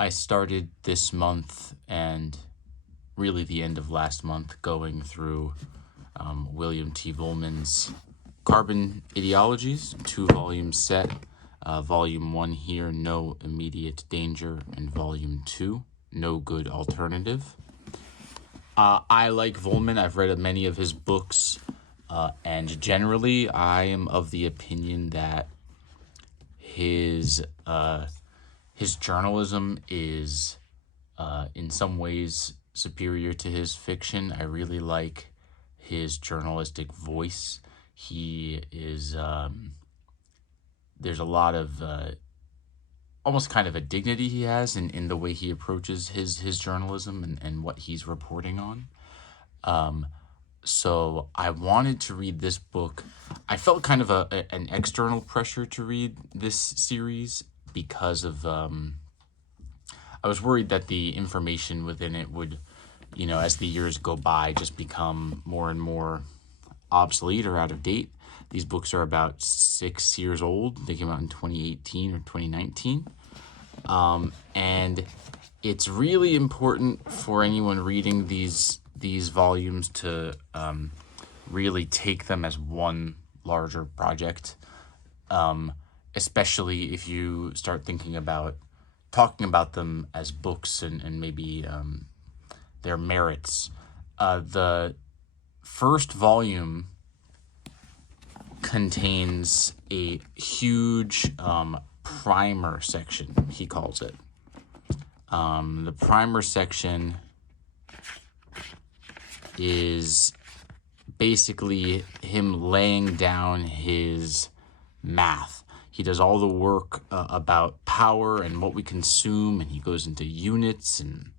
I started this month and really the end of last month going through William T. Vollmann's Carbon Ideologies, 2-volume set. Volume 1 here, No Immediate Danger, and Volume 2, No Good Alternative. I like Vollmann. I've read many of his books, and generally I am of the opinion that his journalism is in some ways superior to his fiction. I really like his journalistic voice. He is there's a lot of almost kind of a dignity he has in the way he approaches his journalism and what he's reporting on. So I wanted to read this book. I felt kind of an external pressure to read this series because of I was worried that the information within it would, as the years go by, just become more and more obsolete or out of date. These books are about 6 years old. They came out in 2018 or 2019. And it's really important for anyone reading these volumes to really take them as one larger project, especially if you start thinking about talking about them as books and maybe their merits. The first volume contains a huge primer section, he calls it. The primer section is basically him laying down his math. He does all the work about power and what we consume, and he goes into units and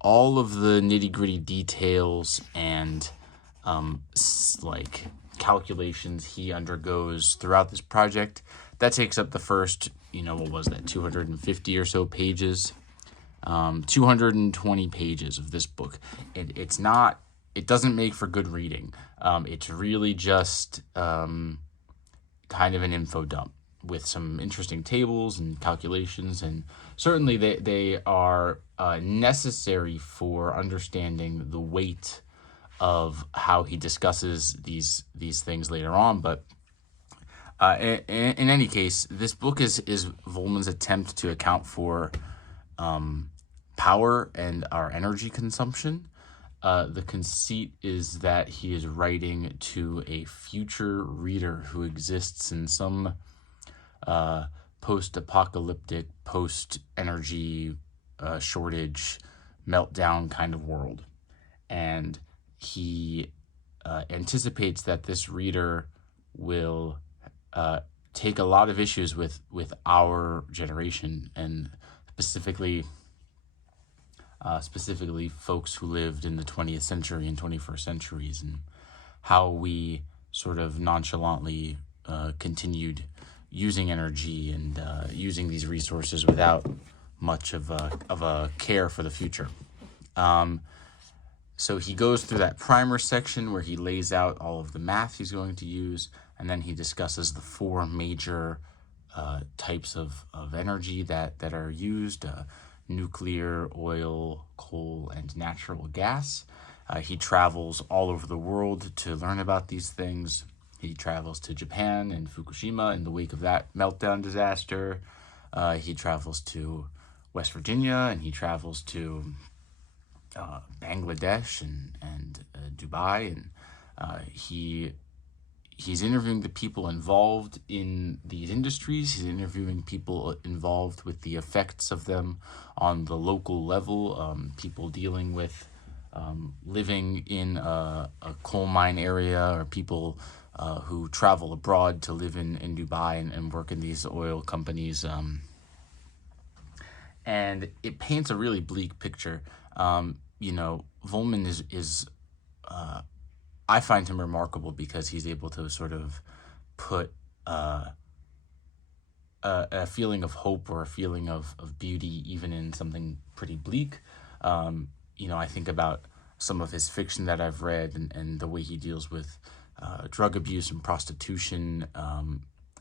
all of the nitty-gritty details and like calculations he undergoes throughout this project. That takes up the first, 250 or so pages. 220 pages of this book. It doesn't make for good reading. It's really just kind of an info dump with some interesting tables and calculations, and certainly they are necessary for understanding the weight of how he discusses these things later on. But in any case, this book is Vollmann's attempt to account for power and our energy consumption. The conceit is that he is writing to a future reader who exists in some post-apocalyptic, post-energy shortage, meltdown kind of world. And he anticipates that this reader will take a lot of issues with our generation, and specifically folks who lived in the 20th century and 21st centuries, and how we sort of nonchalantly continued using energy and using these resources without much of a care for the future. So he goes through that primer section where he lays out all of the math he's going to use, and then he discusses the 4 major types of energy that are used: nuclear, oil, coal, and natural gas. He travels all over the world to learn about these things. He travels to Japan and Fukushima in the wake of that meltdown disaster. He travels to West Virginia, and he travels to Bangladesh and Dubai, and he's interviewing the people involved in these industries. He's interviewing people involved with the effects of them on the local level, people dealing with living in a coal mine area, or people who travel abroad to live in Dubai and work in these oil companies. And it paints a really bleak picture. Vollmann is I find him remarkable because he's able to sort of put a feeling of hope or a feeling of beauty even in something pretty bleak. I think about some of his fiction that I've read and the way he deals with drug abuse and prostitution,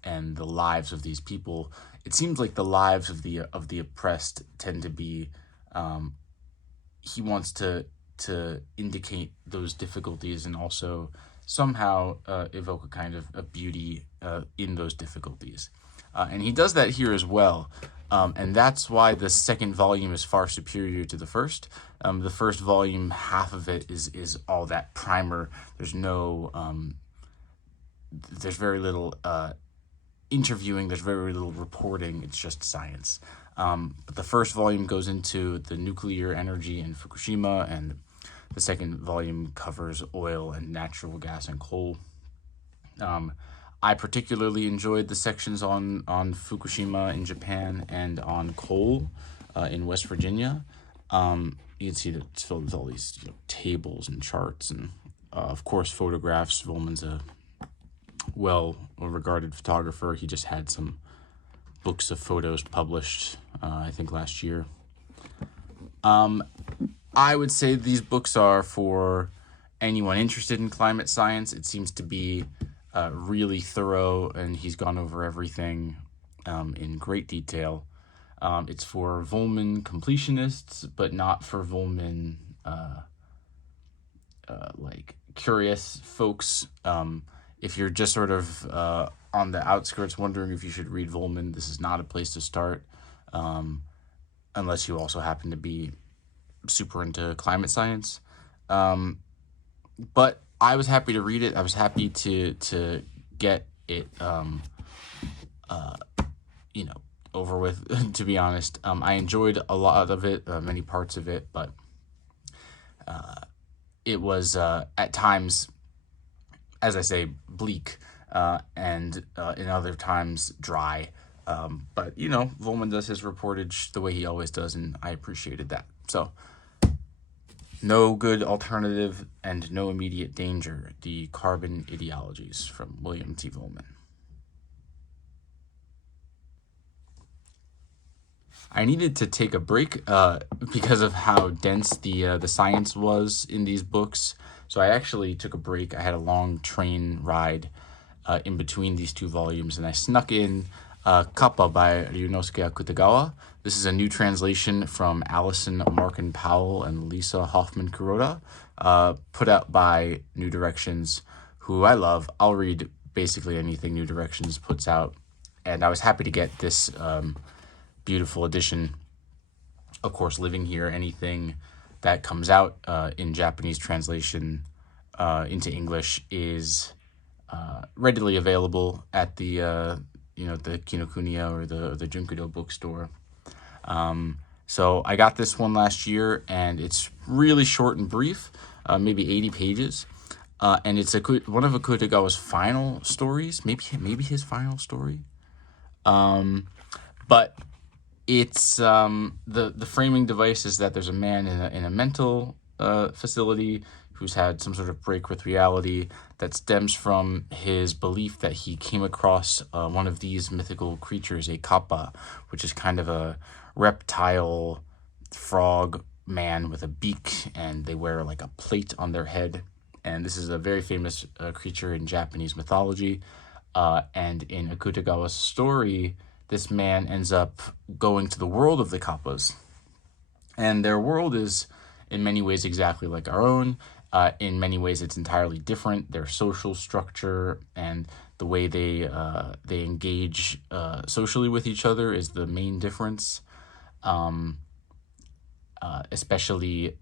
and the lives of these people. It seems like the lives of the oppressed tend to be, he wants to indicate those difficulties and also somehow evoke a kind of beauty in those difficulties. And he does that here as well. And that's why the second volume is far superior to the first. The first volume, half of it is all that primer. There's very little interviewing. There's very little reporting. It's just science. But the first volume goes into the nuclear energy in Fukushima, and the second volume covers oil and natural gas and coal. I particularly enjoyed the sections on Fukushima in Japan and on coal in West Virginia. You can see that it's filled with all these tables and charts and, of course, photographs. Vollmann's a well-regarded photographer. He just had some books of photos published, I think, last year. I would say these books are for anyone interested in climate science. It seems to be really thorough, and he's gone over everything in great detail. It's for Vollmann completionists, but not for Vollmann like curious folks. If you're just sort of on the outskirts wondering if you should read Vollmann, this is not a place to start, unless you also happen to be super into climate science. But I was happy to read it. I was happy to get it, over with, to be honest. I enjoyed a lot of it, many parts of it, but it was at times, as I say, bleak, and in other times dry. But, Vollmann does his reportage the way he always does, and I appreciated that. So, No Good Alternative and No Immediate Danger, The Carbon Ideologies from William T. Vollmann. I needed to take a break because of how dense the science was in these books. So I actually took a break. I had a long train ride in between these two volumes, and I snuck in Kappa by Ryunosuke Akutagawa. This is a new translation from Allison Markin Powell and Lisa Hoffman Kuroda, put out by New Directions, who I love. I'll read basically anything New Directions puts out, and I was happy to get this beautiful edition. Of course, living here, anything that comes out in Japanese translation into English is readily available at the the Kinokuniya or the Junkido bookstore. So I got this one last year, and it's really short and brief, maybe 80 pages. And it's one of Akutagawa's final stories, maybe his final story. But it's the framing device is that there's a man in a mental facility who's had some sort of break with reality that stems from his belief that he came across one of these mythical creatures, a Kappa, which is kind of a reptile frog man with a beak, and they wear like a plate on their head. And this is a very famous creature in Japanese mythology. And in Akutagawa's story, this man ends up going to the world of the Kappas. And their world is in many ways exactly like our own. In many ways, it's entirely different. Their social structure and the way they engage socially with each other is the main difference. Especially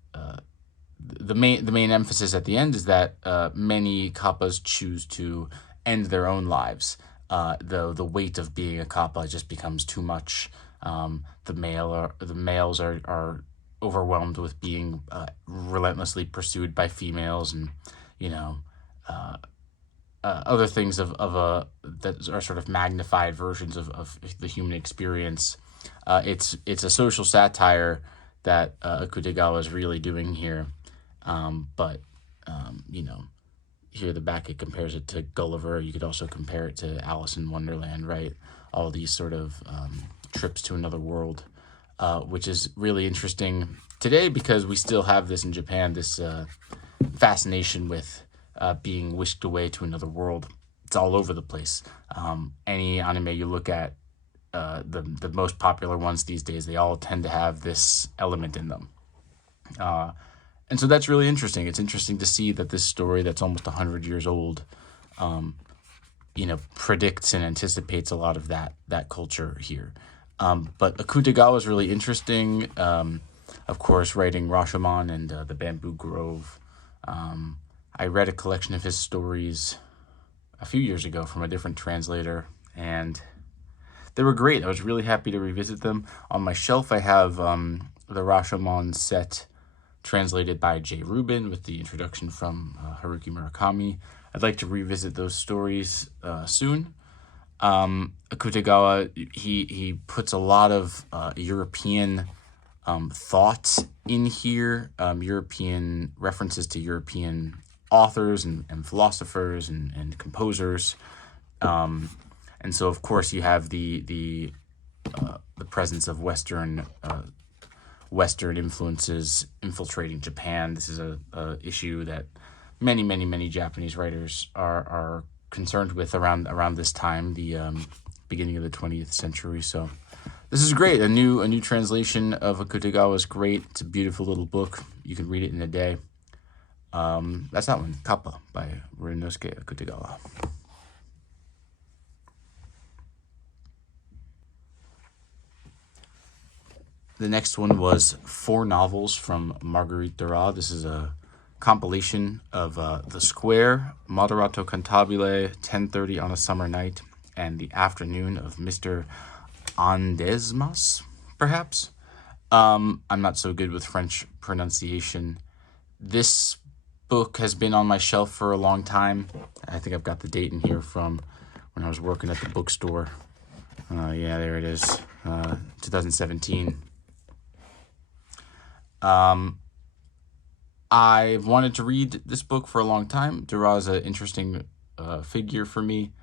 the main emphasis at the end is that many Kappas choose to end their own lives. The weight of being a Kappa just becomes too much. The males are overwhelmed with being relentlessly pursued by females, and other things that are sort of magnified versions of the human experience. It's a social satire that Akutagawa is really doing here, but here at the back it compares it to Gulliver. You could also compare it to Alice in Wonderland, right? All these sort of trips to another world. Which is really interesting today because we still have this in Japan, this fascination with being whisked away to another world. it's all over the place. Any anime you look at, the most popular ones these days, they all tend to have this element in them. And so that's really interesting. It's interesting to see that this story that's almost 100 years old, predicts and anticipates a lot of that culture here. But Akutagawa is really interesting. Of course, writing Rashomon and The Bamboo Grove. I read a collection of his stories a few years ago from a different translator, and they were great. I was really happy to revisit them. On my shelf, I have the Rashomon set translated by Jay Rubin with the introduction from Haruki Murakami. I'd like to revisit those stories soon. Akutagawa, he puts a lot of European thoughts in here, European references to European authors and philosophers and composers. And so, of course, you have the presence of Western influences infiltrating Japan. This is a issue that many Japanese writers are concerned with around this time, the beginning of the 20th century. So this is great. A new translation of Akutagawa is great. It's a beautiful little book. You can read it in a day. That's that one, Kappa by Ryunosuke Akutagawa. The next one was 4 novels from Marguerite Duras. This is a compilation of The Square, Moderato Cantabile, 10:30 on a Summer Night, and The Afternoon of Mr. Andesmas, perhaps. I'm not so good with French pronunciation. This book has been on my shelf for a long time. I think I've got the date in here from when I was working at the bookstore. Yeah, there it is, 2017. I've wanted to read this book for a long time. Duras is an interesting figure for me.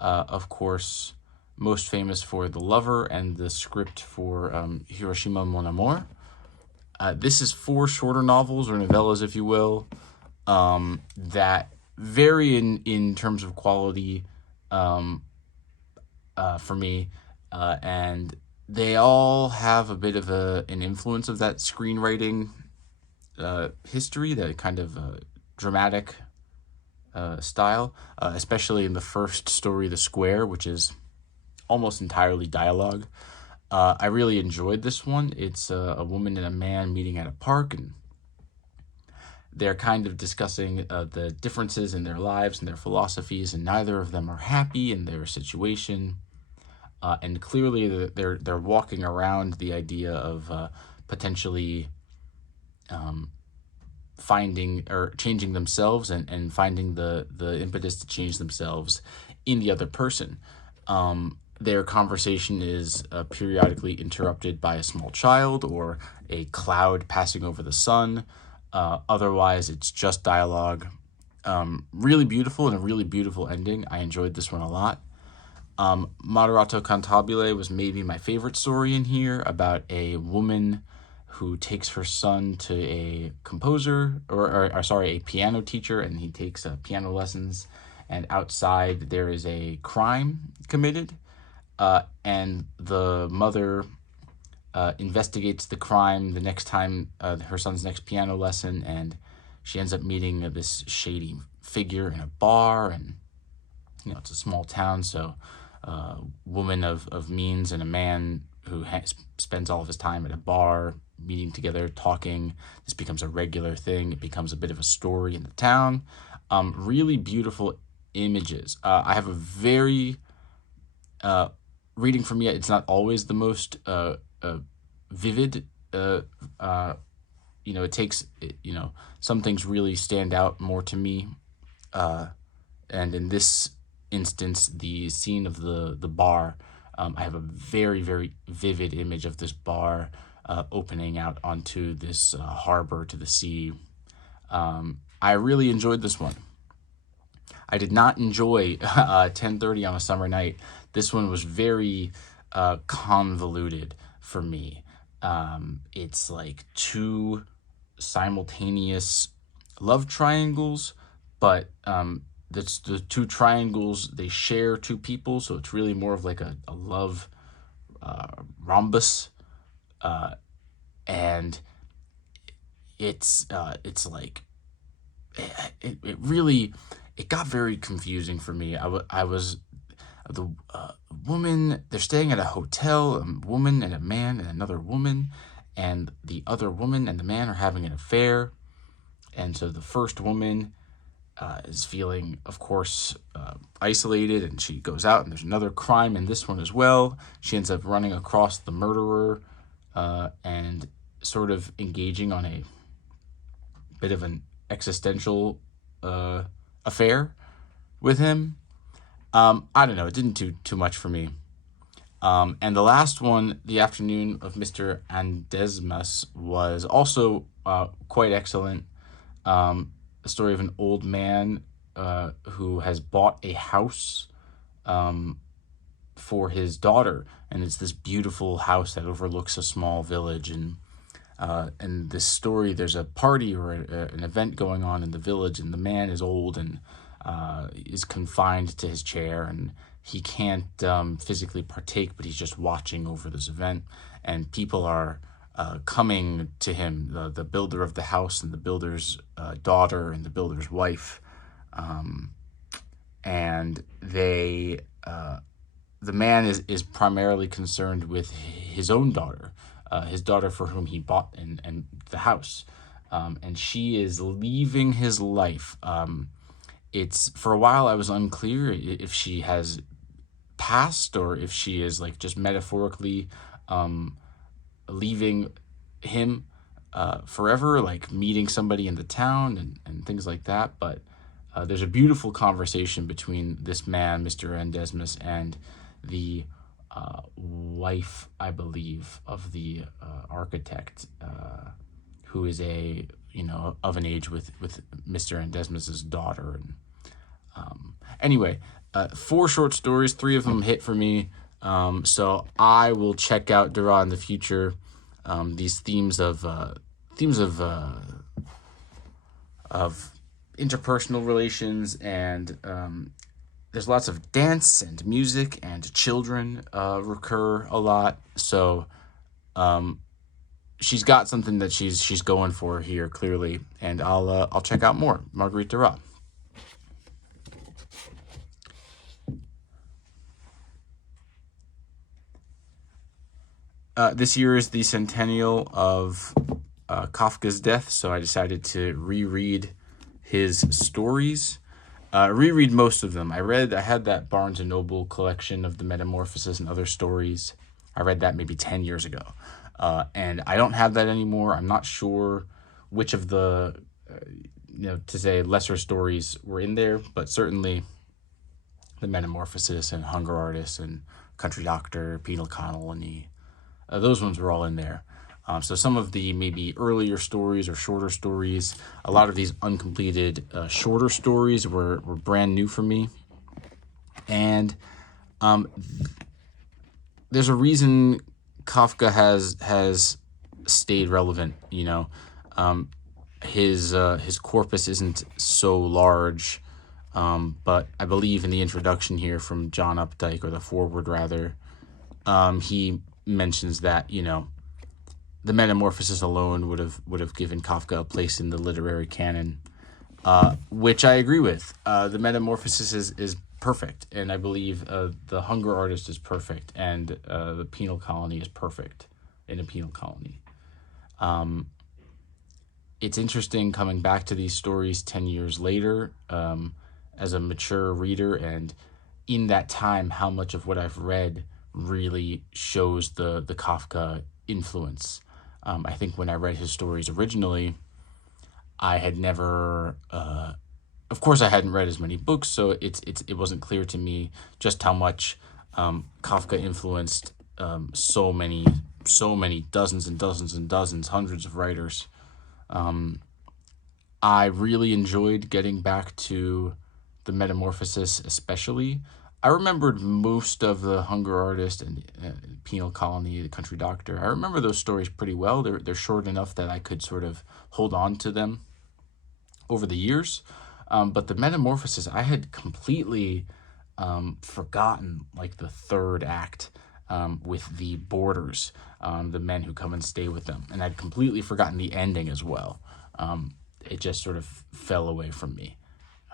Of course, most famous for The Lover and the script for Hiroshima Mon Amour. This is 4 shorter novels, or novellas, if you will, that vary in terms of quality for me, and they all have a bit of an influence of that screenwriting history, that kind of dramatic style, especially in the first story, The Square, which is almost entirely dialogue. I really enjoyed this one. It's a woman and a man meeting at a park, and they're kind of discussing the differences in their lives and their philosophies, and neither of them are happy in their situation. And clearly they're walking around the idea of potentially finding or changing themselves and finding the impetus to change themselves in the other person. Their conversation is periodically interrupted by a small child or a cloud passing over the sun. Otherwise, it's just dialogue. Really beautiful, and a really beautiful ending. I enjoyed this one a lot. Moderato Cantabile was maybe my favorite story in here, about a woman who takes her son to a composer, or a piano teacher, and he takes piano lessons, and outside there is a crime committed, and the mother investigates the crime the next time, her son's next piano lesson, and she ends up meeting this shady figure in a bar, and it's a small town, so woman of means and a man who spends all of his time at a bar, meeting together, talking. This becomes a regular thing. It becomes a bit of a story in the town. Really beautiful images. I have a very, reading for me, it's not always the most vivid. It takes, some things really stand out more to me. And in this instance, the scene of the bar, I have a very, very vivid image of this bar opening out onto this harbor to the sea. I really enjoyed this one. I did not enjoy 10:30 on a Summer Night. This one was very convoluted for me. It's like 2 simultaneous love triangles, but that's the two triangles, they share two people, so it's really more of like a love rhombus, and it's like it really, it got very confusing for me. I was the woman, they're staying at a hotel, a woman and a man and another woman, and the other woman and the man are having an affair. And so the first woman is feeling, of course, isolated, and she goes out, and there's another crime in this one as well. She ends up running across the murderer, and sort of engaging on a bit of an existential affair with him. I don't know. It didn't do too much for me. And the last one, The Afternoon of Mr. Andesmas, was also quite excellent. The story of an old man who has bought a house for his daughter, and it's this beautiful house that overlooks a small village. And this story, there's a party or an event going on in the village, and the man is old and is confined to his chair, and he can't physically partake, but he's just watching over this event. And people are coming to him, the builder of the house and the builder's daughter and the builder's wife, and they the man is primarily concerned with his own daughter, his daughter for whom he bought and the house, and she is leaving his life. It's, for a while I was unclear if she has passed or if she is like just metaphorically leaving him forever, like meeting somebody in the town and things like that. But there's a beautiful conversation between this man, Mr. Andesmas, and the wife, I believe, of the architect, who is of an age with Mr. Andesmas's daughter. And anyway, 4 short stories, 3 of them hit for me. So I will check out Duras in the future. These themes of interpersonal relations, and there's lots of dance and music and children recur a lot. So she's got something that she's going for here, clearly, and I'll check out more. Marguerite Duras. This year is the centennial of Kafka's death, so I decided to reread his stories. Reread most of them. I had that Barnes & Noble collection of the Metamorphosis and Other Stories. I read that maybe 10 years ago. And I don't have that anymore. I'm not sure which of the, to say lesser stories were in there, but certainly the Metamorphosis and Hunger Artist and Country Doctor, Penal Colony, those ones were all in there. So some of the maybe earlier stories or shorter stories, a lot of these uncompleted shorter stories were brand new for me. And there's a reason Kafka has stayed relevant. His corpus isn't so large, but I believe in the introduction here from John Updike, or the foreword rather, he mentions that the Metamorphosis alone would have given Kafka a place in the literary canon, which I agree with. The Metamorphosis is perfect, and I believe the Hunger Artist is perfect, and the Penal Colony is perfect in a penal colony. It's interesting coming back to these stories 10 years later as a mature reader, and in that time, how much of what I've read really shows the Kafka influence. I think when I read his stories originally, I had never, of course I hadn't read as many books, so it wasn't clear to me just how much Kafka influenced so many dozens and dozens and dozens, hundreds of writers. I really enjoyed getting back to the Metamorphosis, especially. I remembered most of the Hunger Artist and Penal Colony, the Country Doctor. I remember those stories pretty well. They're short enough that I could sort of hold on to them over the years. But the Metamorphosis, I had completely forgotten like the third act with the boarders, the men who come and stay with them, and I'd completely forgotten the ending as well. It just sort of fell away from me.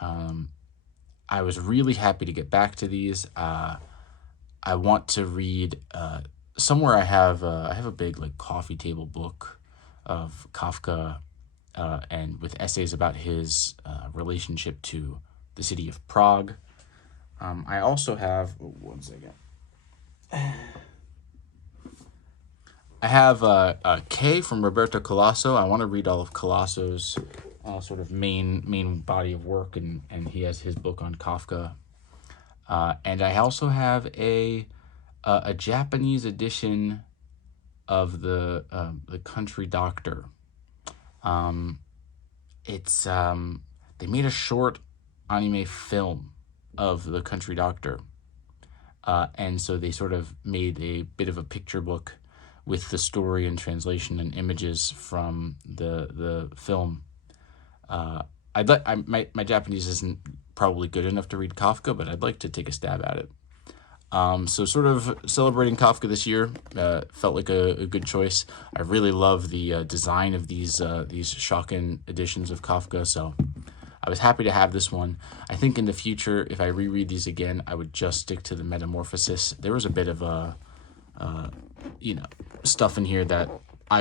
I was really happy to get back to these. I want to read somewhere. I have a big like coffee table book of Kafka, and with essays about his relationship to the city of Prague. I also have, oh, one second. I have K from Roberto Colasso. I want to read all of Colasso's sort of main body of work, and he has his book on Kafka. And I also have a Japanese edition of the Country Doctor. It's they made a short anime film of the Country Doctor, and so they sort of made a bit of a picture book with the story and translation and images from the film. My Japanese isn't probably good enough to read Kafka, but I'd like to take a stab at it. So sort of celebrating Kafka this year felt like a good choice. I really love the design of these Shokin editions of Kafka, so I was happy to have this one. I think in the future, if I reread these again, I would just stick to the Metamorphosis. There was a bit of stuff in here that I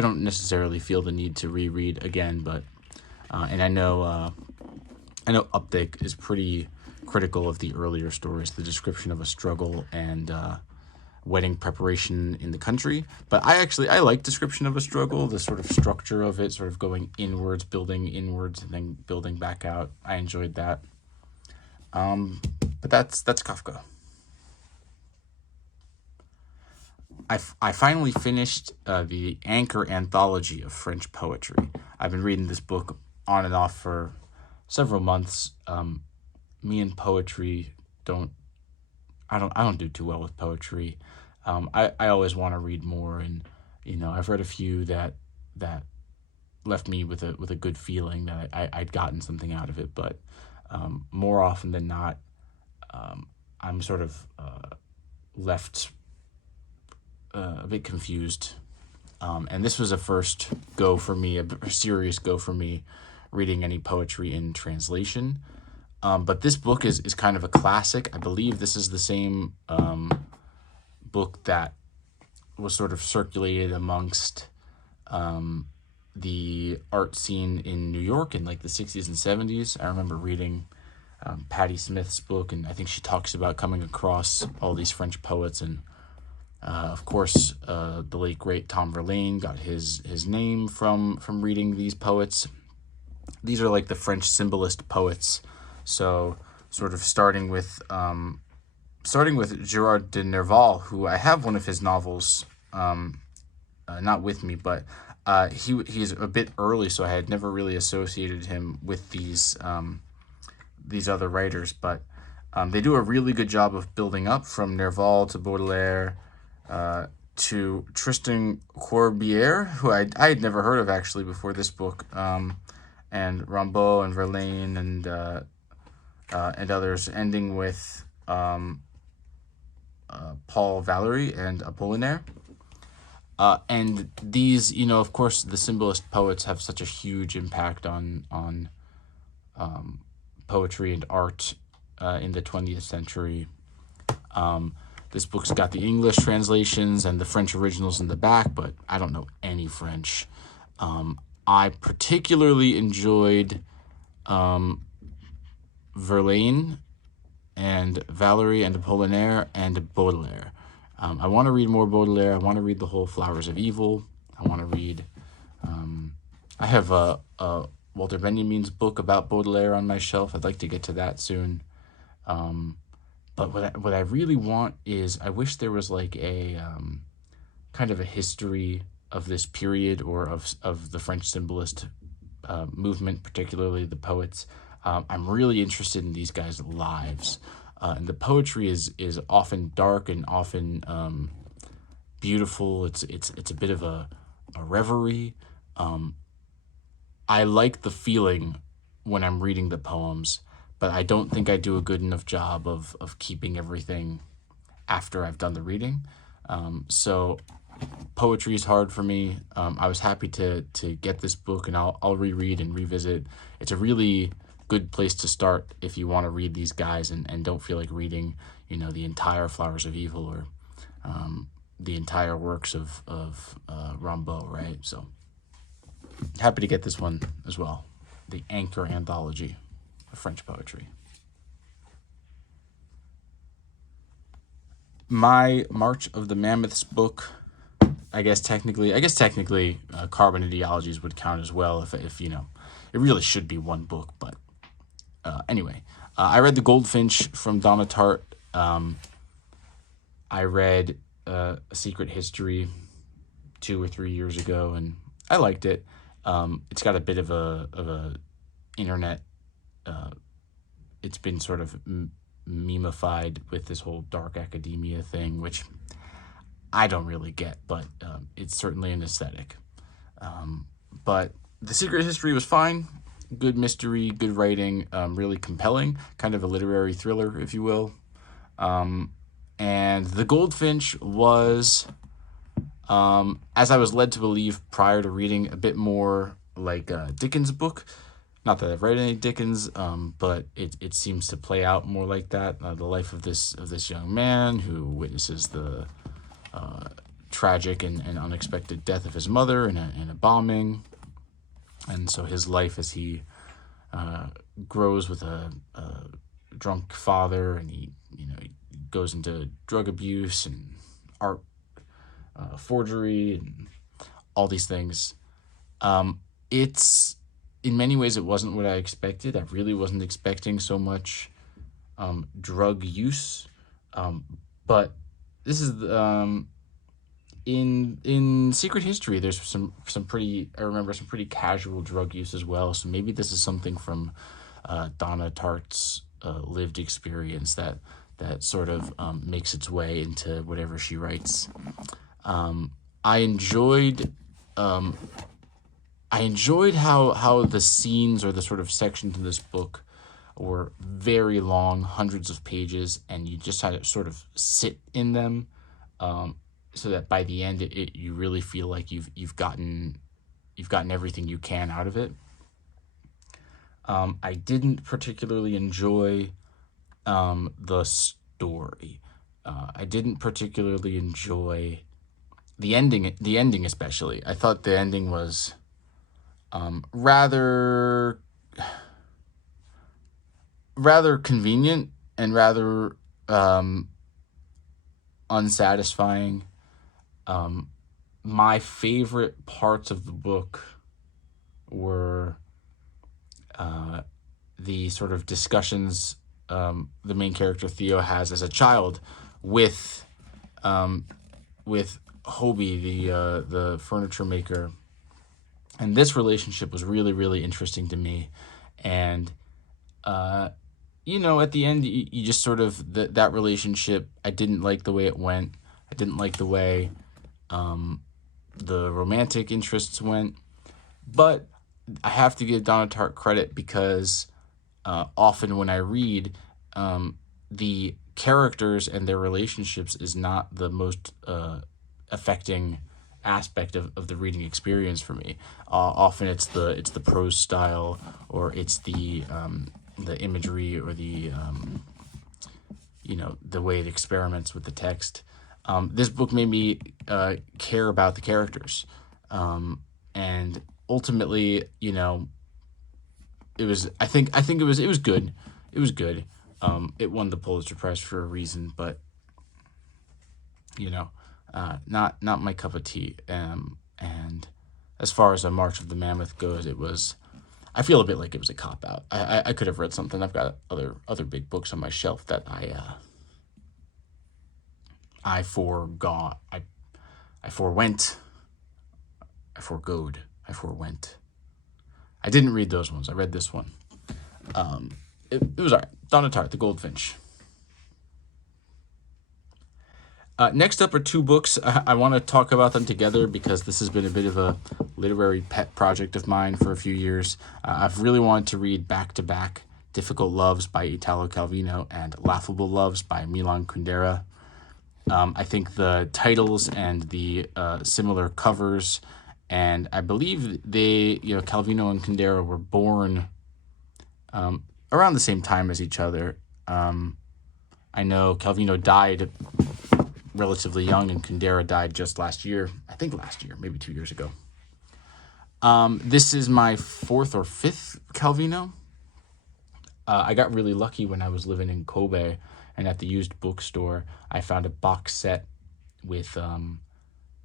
don't necessarily feel the need to reread again, but and I know Updike is pretty critical of the earlier stories, the description of a struggle and wedding preparation in the country. But I like description of a struggle, the sort of structure of it, sort of going inwards, building inwards, and then building back out. I enjoyed that. But that's Kafka. I finally finished the Anchor Anthology of French Poetry. I've been reading this book on and off for several months. Me and poetry I don't do too well with poetry. I always want to read more, and I've read a few that left me with a good feeling that I'd gotten something out of it, but more often than not, I'm sort of left a bit confused. And this was a first go for me, a serious go for me, reading any poetry in translation. But this book is kind of a classic. I believe this is the same book that was sort of circulated amongst the art scene in New York in like the 60s and 70s. I remember reading Patti Smith's book, and I think she talks about coming across all these French poets. And of course, the late great Tom Verlaine got his name from reading these poets. These are like the French symbolist poets. So sort of starting with Gerard de Nerval, who I have one of his novels, not with me, but he's a bit early, so I had never really associated him with these other writers. But they do a really good job of building up from Nerval to Baudelaire to Tristan Corbière, who I had never heard of actually before this book, and Rimbaud and Verlaine and others, ending with Paul Valéry and Apollinaire. And these, of course, the symbolist poets have such a huge impact on poetry and art in the 20th century. This book's got the English translations and the French originals in the back, but I don't know any French. I particularly enjoyed Verlaine and Valéry and Apollinaire and Baudelaire. I want to read more Baudelaire. I want to read the whole Flowers of Evil. I want to read... I have a Walter Benjamin's book about Baudelaire on my shelf. I'd like to get to that soon. But what I really want is, I wish there was like a kind of a history of this period, or of the French symbolist movement, particularly the poets. I'm really interested in these guys' lives. And the poetry is often dark and often beautiful. It's a bit of a reverie. I like the feeling when I'm reading the poems, but I don't think I do a good enough job of keeping everything after I've done the reading. So poetry is hard for me. I was happy to get this book, and I'll reread and revisit. It's a really good place to start if you want to read these guys and don't feel like reading, the entire Flowers of Evil or the entire works of Rimbaud, right? So happy to get this one as well, the Anchor Anthology of French Poetry. My March of the Mammoths book, I guess technically, Carbon Ideologies would count as well if it really should be one book. But anyway, I read The Goldfinch from Donna Tartt. I read A Secret History 2 or 3 years ago, and I liked it. It's got a bit of a internet. It's been sort of memeified with this whole dark academia thing, which I don't really get, but it's certainly an aesthetic. But The Secret History was fine. Good mystery, good writing, really compelling, kind of a literary thriller, if you will. And The Goldfinch was, as I was led to believe prior to reading, a bit more like a Dickens book. Not that I've read any Dickens, but it seems to play out more like that. The life of this young man who witnesses the tragic and unexpected death of his mother in a bombing, and so his life as he grows with a drunk father, and he goes into drug abuse and art forgery and all these things. It's in many ways it wasn't what I expected. I really wasn't expecting so much drug use, but this is in Secret History. There's some pretty. I remember some pretty casual drug use as well. So maybe this is something from Donna Tartt's lived experience that sort of makes its way into whatever she writes. I enjoyed how the scenes or the sort of sections in this book were very long, hundreds of pages, and you just had to sort of sit in them, so that by the end you really feel like you've gotten everything you can out of it. I didn't particularly enjoy the story. I didn't particularly enjoy the ending. The ending, especially, I thought the ending was rather convenient and rather unsatisfying. My favorite parts of the book were the sort of discussions the main character Theo has as a child with Hobie, the furniture maker. And this relationship was really, really interesting to me. And, at the end, you just sort of, that relationship, I didn't like the way it went. I didn't like the way the romantic interests went. But I have to give Donna Tartt credit because often when I read, the characters and their relationships is not the most affecting aspect of the reading experience for me. Often it's the prose style, or it's the imagery, or the way it experiments with the text. This book made me care about the characters, and ultimately, it was. I think it was good. It was good. It won the Pulitzer Prize for a reason, but not my cup of tea. And as far as A March of the Mammoth goes, I feel a bit like it was a cop out. I could have read something. I've got other big books on my shelf that I forgot. I forwent. I forgoed. I forwent. I didn't read those ones. I read this one. It was all right. Donna Tartt, The Goldfinch. Next up are two books. I want to talk about them together because this has been a bit of a literary pet project of mine for a few years. I've really wanted to read back-to-back Difficult Loves by Italo Calvino and Laughable Loves by Milan Kundera. I think the titles and the similar covers, and I believe Calvino and Kundera were born around the same time as each other. I know Calvino died relatively young, and Kundera died just last year. I think last year, maybe 2 years ago. This is my fourth or fifth Calvino. I got really lucky when I was living in Kobe, and at the used bookstore, I found a box set with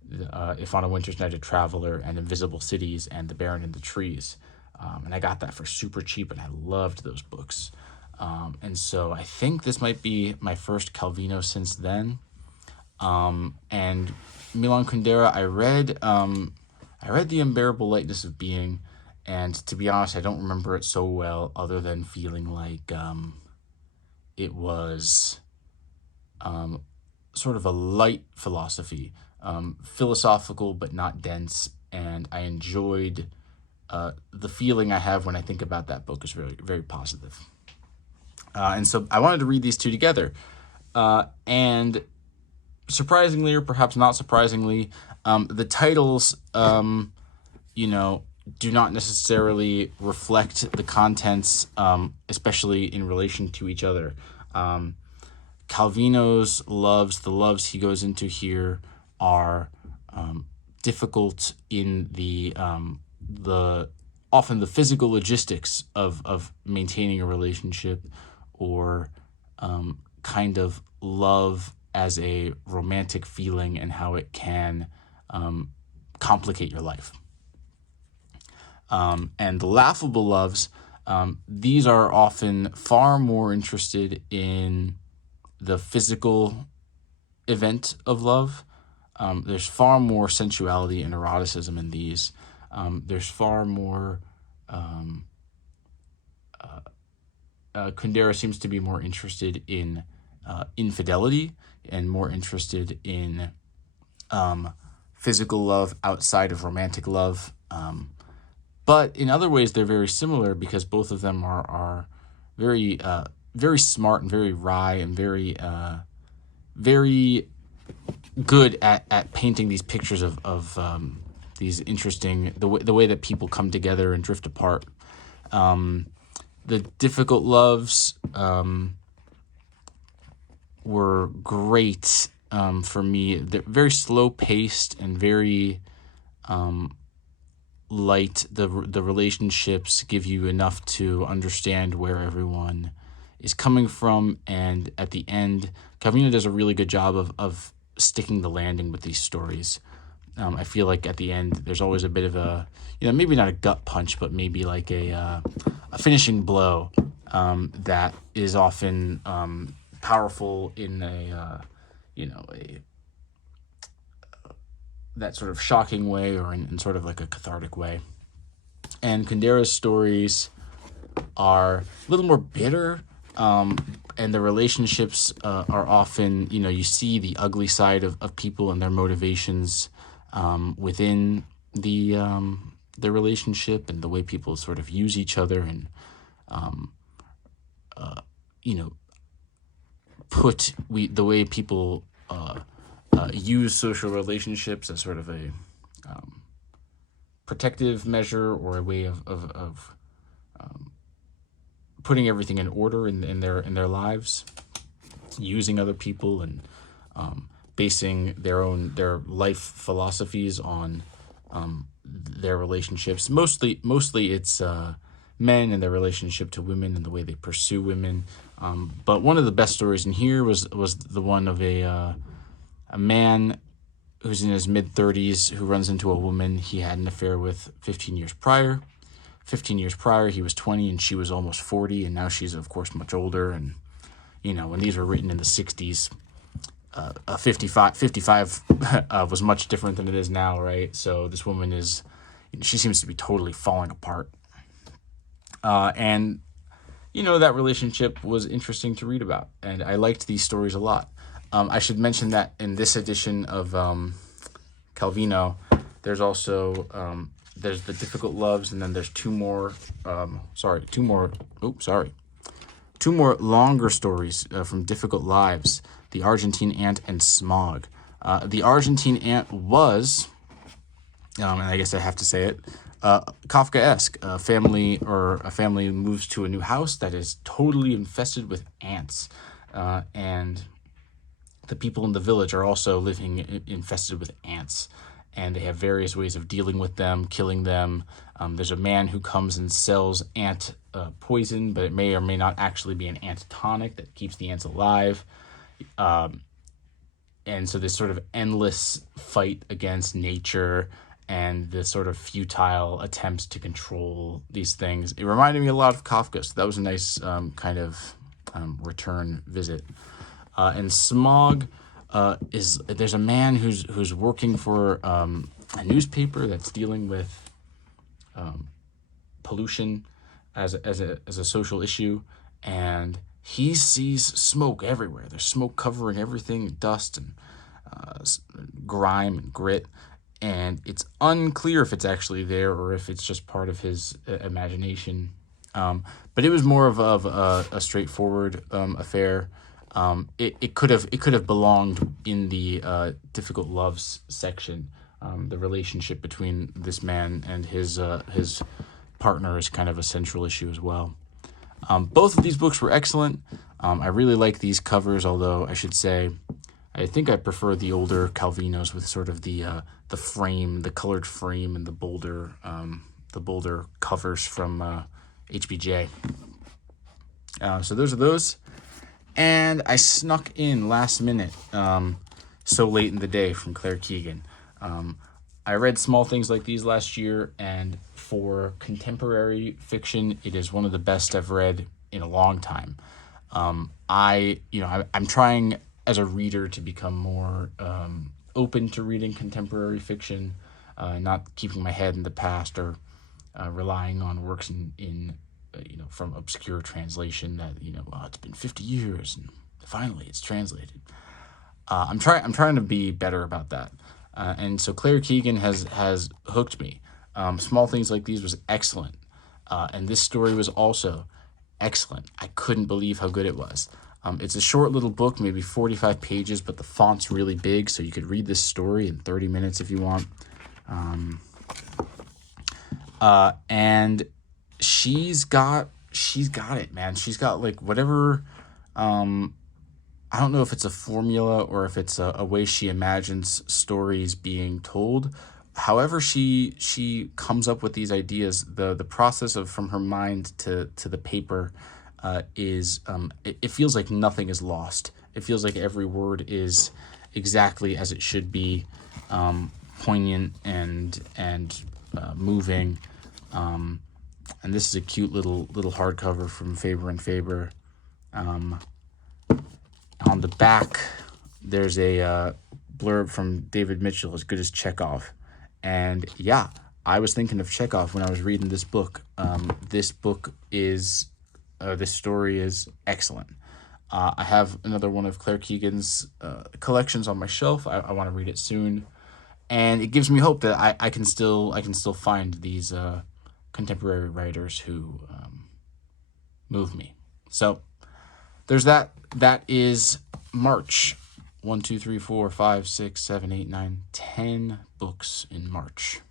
If on a Winter's Night a Traveler and Invisible Cities and The Baron in the Trees. And I got that for super cheap, and I loved those books. And so I think this might be my first Calvino since then. And Milan Kundera, I read The Unbearable Lightness of Being, and to be honest, I don't remember it so well, other than feeling like it was sort of a light philosophy, philosophical but not dense, and I enjoyed the feeling I have when I think about that book is very, very positive. And so I wanted to read these two together. And surprisingly, or perhaps not surprisingly, the titles, do not necessarily reflect the contents, especially in relation to each other. Calvino's loves, the loves he goes into here, are difficult in the often the physical logistics of maintaining a relationship, or kind of love as a romantic feeling and how it can complicate your life. And the Laughable Loves, these are often far more interested in the physical event of love. There's far more sensuality and eroticism in these. There's far more... Kundera seems to be more interested in infidelity and more interested in physical love outside of romantic love. But in other ways, they're very similar because both of them are very very smart and very wry and very good at painting these pictures of these interesting, the way that people come together and drift apart. The Difficult Loves were great for me. They're very slow paced and very light. The relationships give you enough to understand where everyone is coming from, and at the end, Calvino does a really good job of sticking the landing with these stories. I feel like at the end, there's always a bit of a, maybe not a gut punch, but maybe like a finishing blow that is often powerful in that sort of shocking way, or in sort of like a cathartic way. And Kundera's stories are a little more bitter, and the relationships are often, you see the ugly side of people and their motivations within the relationship, and the way people sort of use each other, and the way people use social relationships as sort of a protective measure, or a way of putting everything in order in their lives, using other people, and basing their life philosophies on their relationships. Mostly it's men and their relationship to women and the way they pursue women. But one of the best stories in here was the one of a man who's in his mid-30s who runs into a woman he had an affair with 15 years prior. 15 years prior, he was 20 and she was almost 40, and now she's, of course, much older. And, when these were written in the 60s, 55 was much different than it is now, right? So this woman she seems to be totally falling apart. And that relationship was interesting to read about, and I liked these stories a lot. I should mention that in this edition of Calvino, there's also there's the Difficult Loves, and then there's two more longer stories from Difficult Lives: The Argentine Ant and Smog. The Argentine Ant was, and I guess I have to say it, Kafkaesque. A family moves to a new house that is totally infested with ants, and the people in the village are also living infested with ants, and they have various ways of dealing with them, killing them. There's a man who comes and sells ant poison, but it may or may not actually be an ant tonic that keeps the ants alive. And so this sort of endless fight against nature and the sort of futile attempts to control these things. It reminded me a lot of Kafka, so that was a nice kind of return visit. And Smog there's a man who's working for a newspaper that's dealing with pollution as a social issue, and he sees smoke everywhere. There's smoke covering everything, dust and grime and grit, and it's unclear if it's actually there or if it's just part of his imagination. But it was more of a straightforward affair. It could have belonged in the Difficult Loves section. The relationship between this man and his partner is kind of a central issue as well. Both of these books were excellent. I really like these covers, although I should say I think I prefer the older Calvinos with sort of the frame, the colored frame, and the bolder covers from HBJ. So those are those. And I snuck in last minute, So Late in the Day from Claire Keegan. I read Small Things Like These last year, and for contemporary fiction, it is one of the best I've read in a long time. I'm trying as a reader to become more open to reading contemporary fiction, not keeping my head in the past or relying on works in from obscure translation that it's been 50 years and finally it's translated. I'm trying to be better about that, and so Claire Keegan has hooked me. Small Things Like These was excellent, and this story was also excellent. I couldn't believe how good it was. It's a short little book, maybe 45 pages, but the font's really big, so you could read this story in 30 minutes if you want. And she's got it, man. She's got like whatever, I don't know if it's a formula or if it's a way she imagines stories being told. However she comes up with these ideas, the process of from her mind to the paper is it feels like nothing is lost. It feels like every word is exactly as it should be, poignant and moving. And this is a cute little hardcover from Faber and Faber. On the back, there's a blurb from David Mitchell, As Good as Chekhov. And yeah, I was thinking of Chekhov when I was reading this book. This story is excellent. I have another one of Claire Keegan's collections on my shelf. I want to read it soon, and it gives me hope that I can still find these contemporary writers who move me. So there's that. That is March. 1, 2, 3, 4, 5, 6, 7, 8, 9, 10 books in March.